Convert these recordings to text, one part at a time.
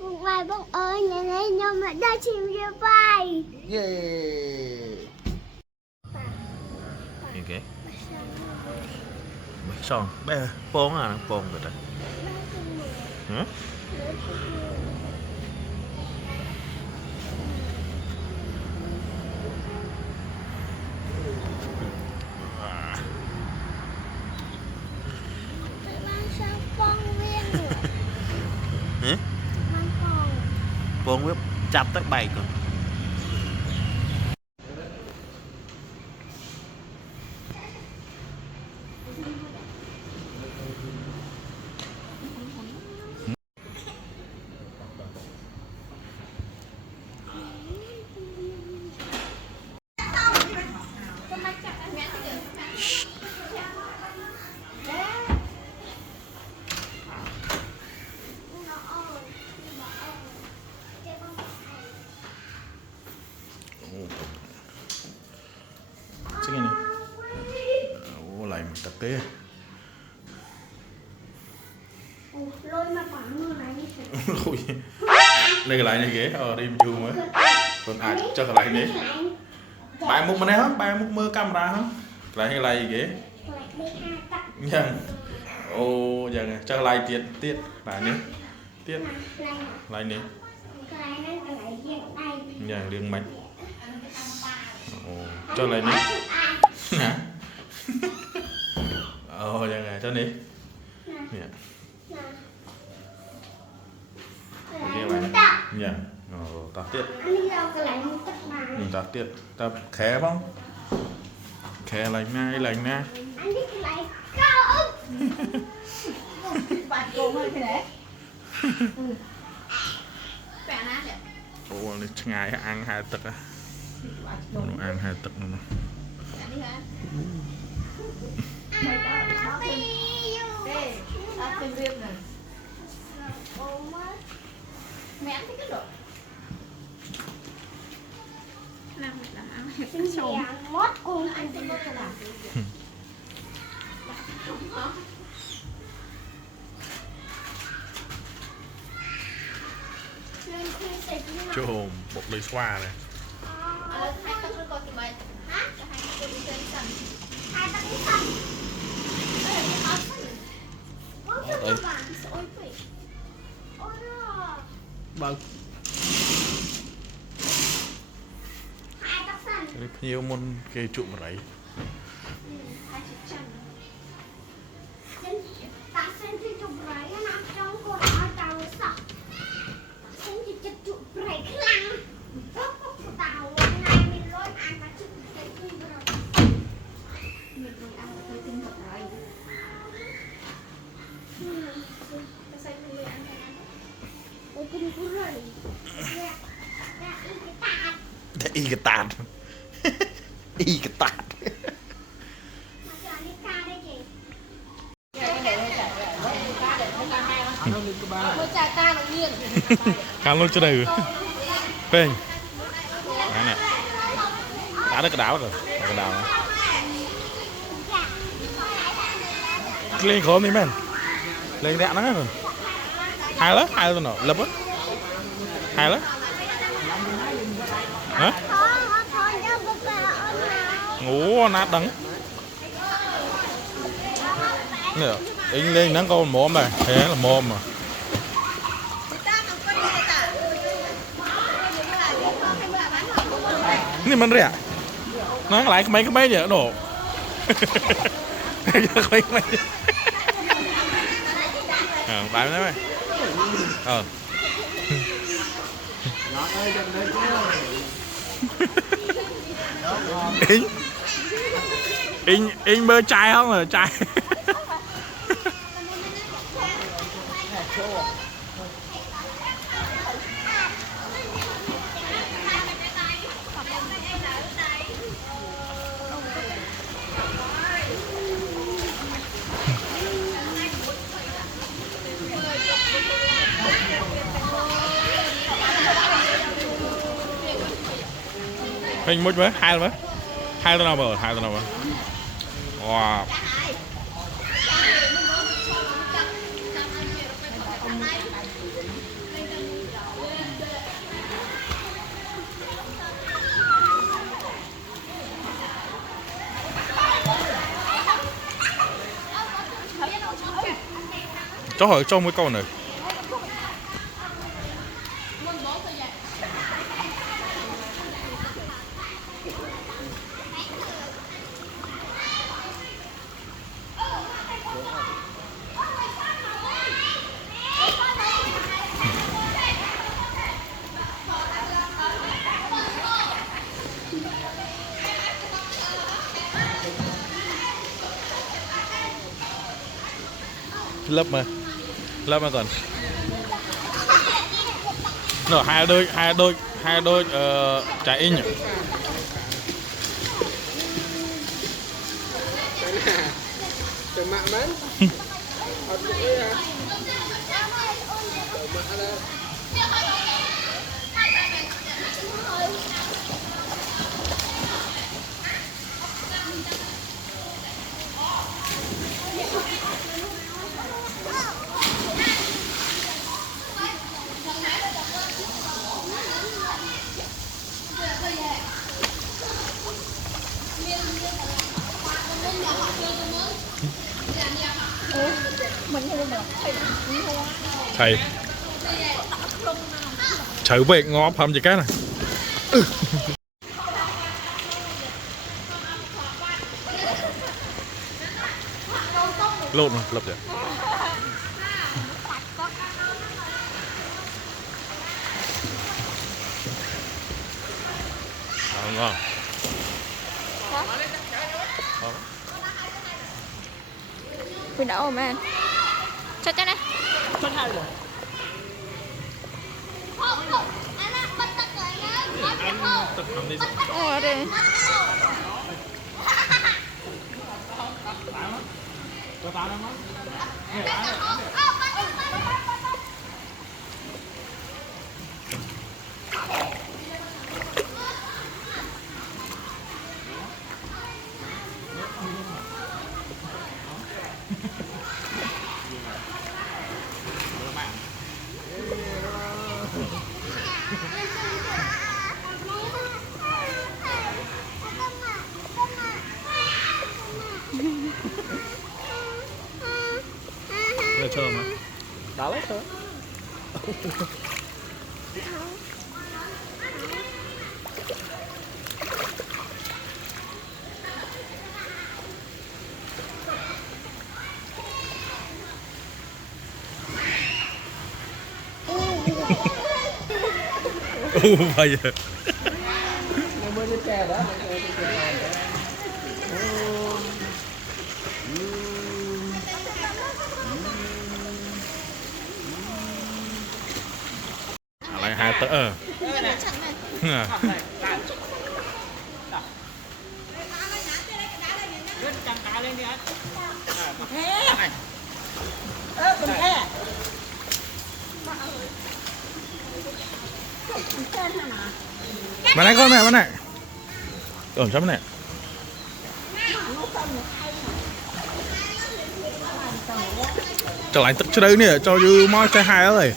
bụng ngoài bụng ơi nhà này nhưng mà đã chìm ra vai. Yeah. Okay. Xong, bé pon à, pon rồi ta. Hả? Hả? Pon với chắp tới bay còn. Sige ni. Lại một tập kế. Lôi mà bắn mưa này như thế. Ôi. Đây cái lại này ghế, đi một chung mới. Còn ai cho cái lại này. Bài mục mà này hả? Bài mục mơ camera hả? Lại cái lại ghế. Nhân. Ô, giờ này, cho cái lại tiết lại nữa. Tiết. Lại nữa. Nhà đường mạch. Ồ, cho lại nữa. Hả? Ồ, giờ này cho đi. Nè. Dạ. Ta tiết. Ta tiết. Ta khé không? Khé lạnh na. Bạn cùng hơi thế đấy. Ồ, ngày ăn 2 tật á. Nó ăn 2 tật nữa. Mẹ ăn thích cái độ. Làm ăn hết Xin chào mót cùng ăn cho nó làm. Chôm, một ly xoa này. Vâng. Nhiều môn cây trụ mà đấy. Y cái tàn. Y cái tàn. Càng lúc cho đây rồi. Phênh. Đấy nè. Đá được cái đáo rồi. Cái đáo đó. Lên khóm đi men. Lên đạn nó rồi. Hai lớp nó lập á. 2 lớp. Hả? Ngủ nát đắng. Nè, anh lên nắng con mồm này, thế là mồm mà. Này mình rẻ. Nó lại mấy cái mấy vậy đổ. Mấy mấy. Bài đấy mày. Anh bơ chai không rồi chai. Hình một mấy, 2 mấy. 2 nào bờ, 2 nào bờ. Wow. cho mấy con này lấp mà còn rồi hai đôi trái in từ mạng đến ở đây à từ mạng đây thầy về ngó phẩm gì cái này lộn rồi lập rồi ngon Mình đậu mà cho này mất hai rồi đây Để chờ mà đó đấy thôi bây giờ mới lên tre đó lại hai tớ mà này con này mà này ẩm chấm này trở lại tức cho đây nè cho dư moi trái hai rồi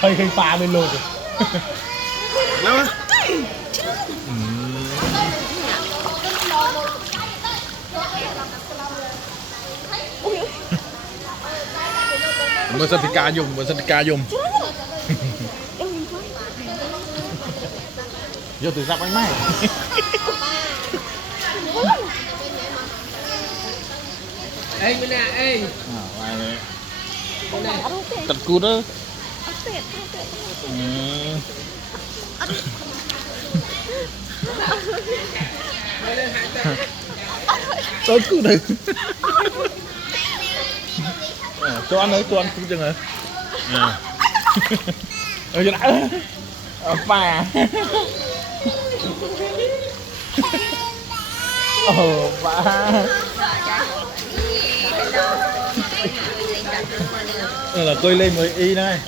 hơi pha lên luôn rồi đâu mình sẽ thì ca dùng vô từ giáp bánh mai ê bên nè ê tật cút đó tật cút này cho ăn đấy cho ăn cũng chừng rồi Cho đã bà bà là tôi lên 10 y đây